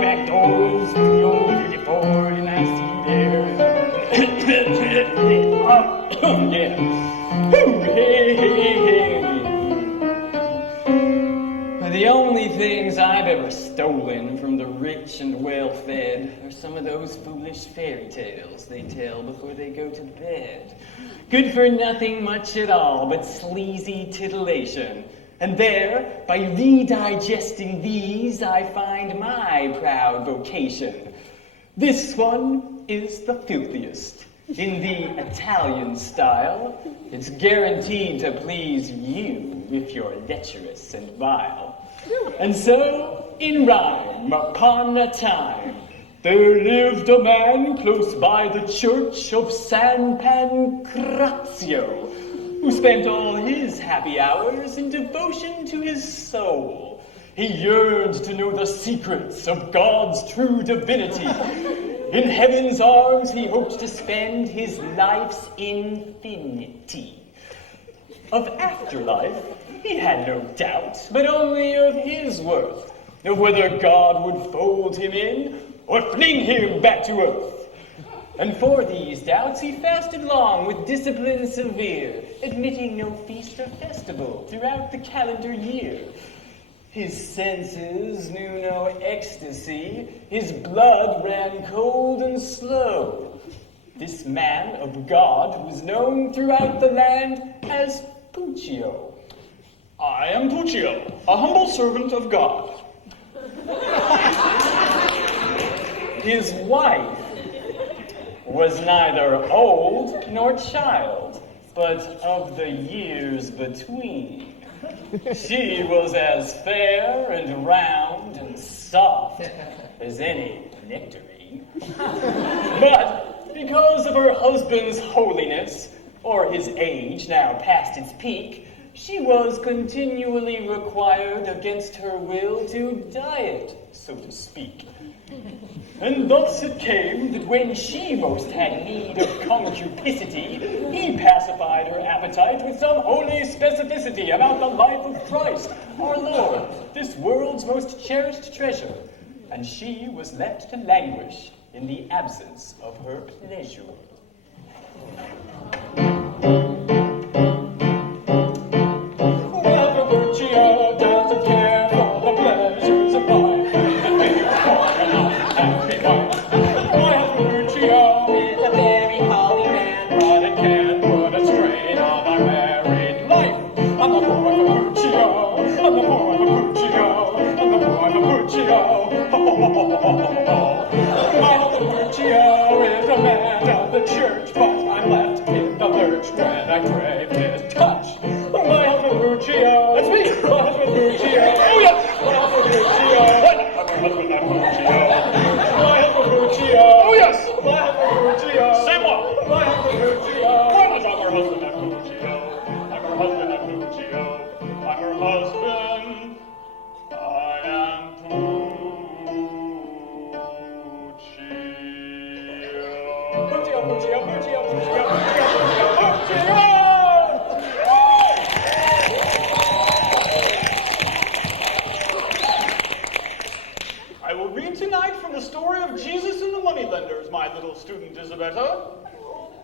back doors to the old 54, and I see there. Oh, yeah. Hey, hey, hey. The only things I've ever stolen from the rich and well-fed are some of those foolish fairy tales they tell before they go to bed. Good for nothing much at all but sleazy titillation. And there, by redigesting these, I find my proud vocation. This one is the filthiest. In the Italian style, it's guaranteed to please you if you're lecherous and vile. And so, in rhyme, upon a time, there lived a man close by the church of San Pancrazio, who spent all his happy hours in devotion to his soul. He yearned to know the secrets of God's true divinity. In heaven's arms, he hoped to spend his life's infinity. Of afterlife, he had no doubt, but only of his worth, of whether God would fold him in or fling him back to earth. And for these doubts he fasted long with discipline severe, admitting no feast or festival throughout the calendar year. His senses knew no ecstasy, his blood ran cold and slow. This man of God was known throughout the land as Puccio. I am Puccio, a humble servant of God. His wife was neither old nor child, but of the years between. She was as fair and round and soft as any nectarine. But because of her husband's holiness, or his age now past its peak, she was continually required against her will to diet, so to speak. And thus it came that when she most had need of concupiscity, he pacified her appetite with some holy specificity about the life of Christ, our Lord, this world's most cherished treasure, and she was left to languish in the absence of her pleasure.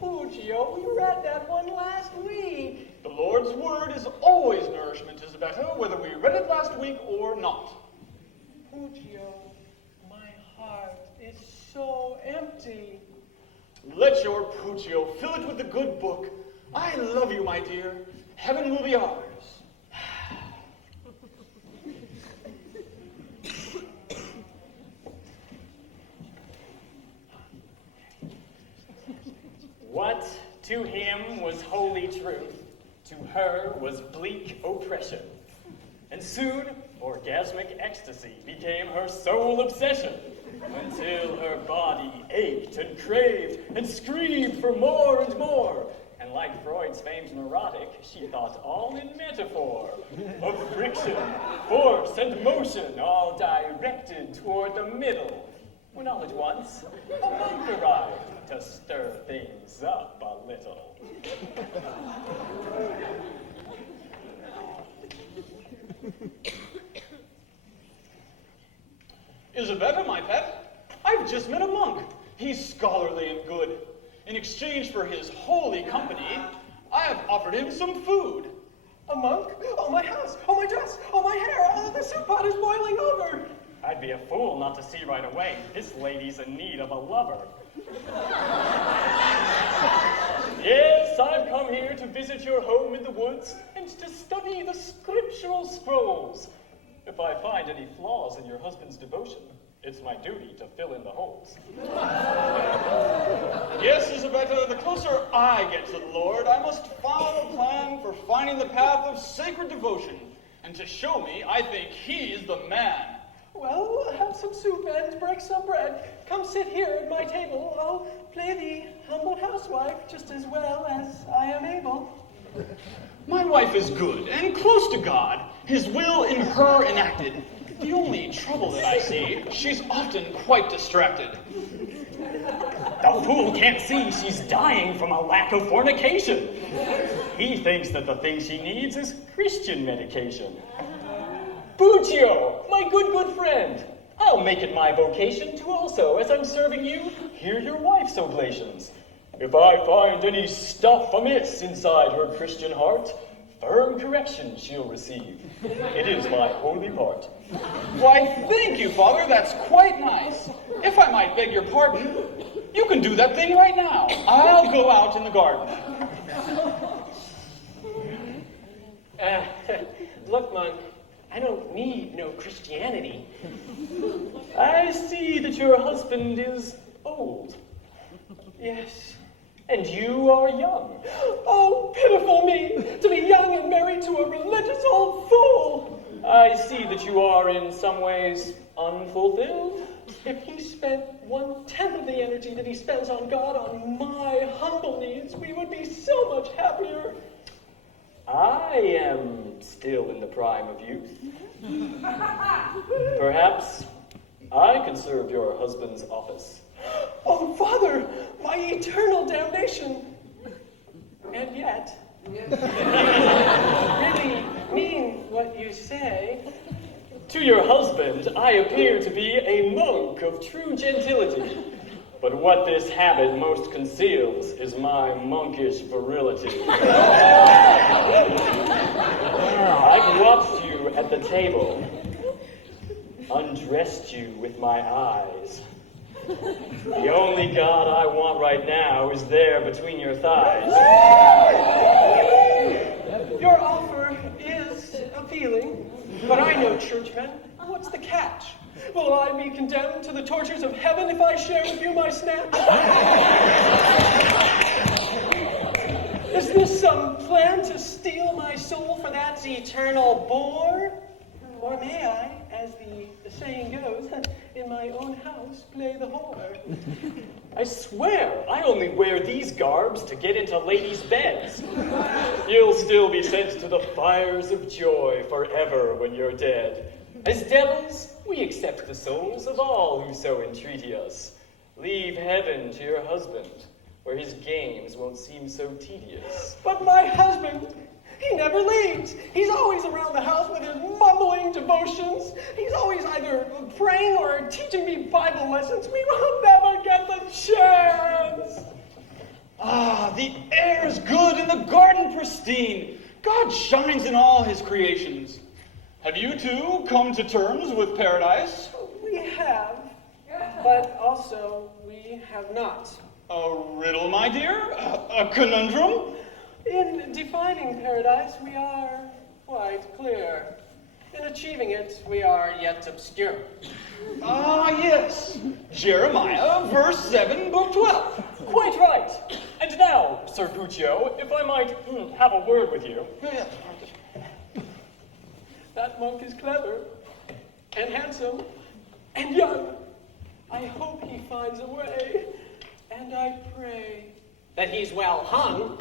Puccio, we read that one last week. The Lord's word is always nourishment, Isabella, whether we read it last week or not. Puccio, my heart is so empty. Let your Puccio fill it with the good book. I love you, my dear. Heaven will be ours. What to him was holy truth, to her was bleak oppression. And soon, orgasmic ecstasy became her sole obsession, until her body ached and craved and screamed for more and more. And like Freud's famed neurotic, she thought all in metaphor of friction, force, and motion, all directed toward the middle. When all at once, a monk arrived to stir things up a little. Isabetta, my pet, I've just met a monk. He's scholarly and good. In exchange for his holy company, I have offered him some food. A monk? Oh, my house! Oh, my dress! Oh, my hair! Oh, the soup pot is boiling over! I'd be a fool not to see right away. This lady's in need of a lover. Yes, I've come here to visit your home in the woods and to study the scriptural scrolls. If I find any flaws in your husband's devotion, it's my duty to fill in the holes. Yes, Isabetta, the closer I get to the Lord, I must follow a plan for finding the path of sacred devotion. And to show me, I think he's the man. Well, have some soup and break some bread. Come sit here at my table. I'll play the humble housewife just as well as I am able. My wife is good and close to God, his will in her enacted. The only trouble that I see, she's often quite distracted. The fool can't see she's dying from a lack of fornication. He thinks that the thing she needs is Christian medication. Puccio, my good friend, I'll make it my vocation to also, as I'm serving you, hear your wife's oblations. If I find any stuff amiss inside her Christian heart, firm correction she'll receive. It is my holy part. Why, thank you, Father, that's quite nice. If I might beg your pardon, you can do that thing right now. I'll go out in the garden. Look, monk, I don't need no Christianity. I see that your husband is old. Yes. And you are young. Oh, pitiful me, to be young and married to a religious old fool. I see that you are in some ways unfulfilled. If he spent 1/10 of the energy that he spends on God on my humble needs, we would be so much happier. I am still in the prime of youth. Perhaps I could serve your husband's office. Oh, Father, my eternal damnation. And yet, you really mean what you say? To your husband, I appear to be a monk of true gentility. But what this habit most conceals is my monkish virility. I've watched you at the table, undressed you with my eyes. The only God I want right now is there between your thighs. Your offer is appealing, but I know churchmen. What's the catch? Will I be condemned to the tortures of heaven if I share with you my snatch? Is this some plan to steal my soul for that eternal bore? Or may I, as the saying goes, in my own house play the whore? I swear, I only wear these garbs to get into ladies' beds. You'll still be sent to the fires of joy forever when you're dead. As devils, we accept the souls of all who so entreaty us. Leave heaven to your husband, where his games won't seem so tedious. But my husband, he never leaves. He's always around the house with his mumbling devotions. He's always either praying or teaching me Bible lessons. We will never get the chance. Ah, the air is good and the garden pristine. God shines in all his creations. Have you two come to terms with paradise? We have, but also we have not. A riddle, my dear? A conundrum? In defining paradise, we are quite clear. In achieving it, we are yet obscure. Ah, yes. Jeremiah, verse 7, book 12. Quite right. And now, Sir Puccio, if I might have a word with you. Yeah. That monk is clever, and handsome, and young. I hope he finds a way, and I pray That he's well hung.